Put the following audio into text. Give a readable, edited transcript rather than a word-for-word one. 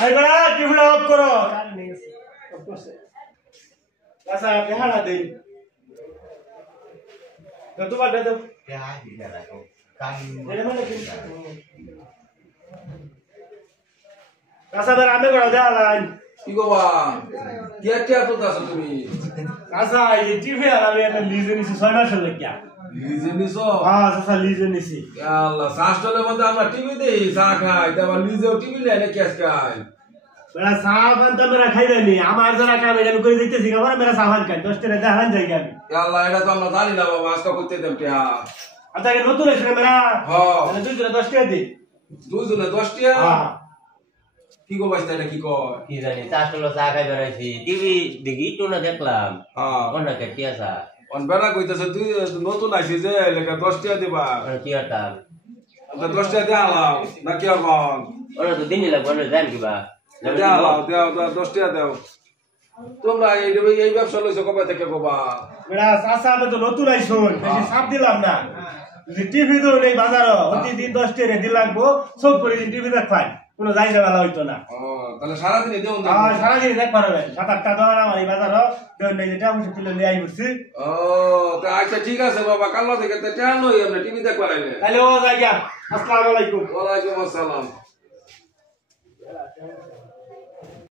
আরে বড়া টিভিটা অফ করো আচ্ছা দেখাড়া দেই তো বাদ দাও আচ্ছা ধর আমি করে দেখালাম কি গো বা কে তো দাসো তুমি আচ্ছা এই টিভি আর আমি একটা লিজে নিছি 6 মাসের লাগিয়া লিজে নিছো হ্যাঁ আচ্ছা লিজে নিছি আল্লাহ শাস্ত্রের মধ্যে আমরা টিভি দেই চা খাই তারপর লিজেও টিভি নেই না ক্যাশ খাই বড়া সাহাবান তো মেরা খাইলেনি আমার যারা কাম এটা আমি করে দিতেছি আমার মেরা সাহাবান খাই 10 টাকা দেখান যাই আমি আল্লাহ এটা তো আমরা জানি না বাবা আজকে করতে দেব টিয়া আচ্ছা নতুন এসে মেরা হ্যাঁ মানে দুইজনে 10 টাকা দি দুজনে 10 টিয়া হ্যাঁ কি গো বাস্তা এটা কি কর কি জানি চাষগুলো চা খাই বেড়াইছি টিভি দেখি একটু না দেখলাম হ্যাঁ অন্য কেটে আসা অন বেড়া কইতেছে তুই নতুন আইছিস যে লেখা 10 টিয়া দিবা কি হতাম আমরা 10 টিয়া দেখালাম না কি আর কন ওরা তো দিনই লাগবে অন্য জান কিবা দেখালাম দেও 10 টিয়া দেও তোমরা এই ব্যবসা লইছো কবে থেকে গোবা মেরা চাচা আমি তো নতুন আইছুন বেশি চাপ দিলাম না যদি টিভি তো নেই বাজারও প্রতিদিন 10 টাকা রেডি লাগবো সব করে দিন টিভি দেখবাই কোনো যাই যাওয়া হইতো না তাহলে সারাদিন দেও না সারাদিন দেখ পারবেন 7-8টা দোকান আমার এই বাজারও দেন নাই যেটা আমি কিলো নিয়ে আই বসছি ও তা আচ্ছা ঠিক আছে বাবা কাল থেকে তে টান লই আমরা টিভি দেখবার আইলে তাহলে ও জায়গা আসসালামু আলাইকুম ওয়ালাইকুম আসসালাম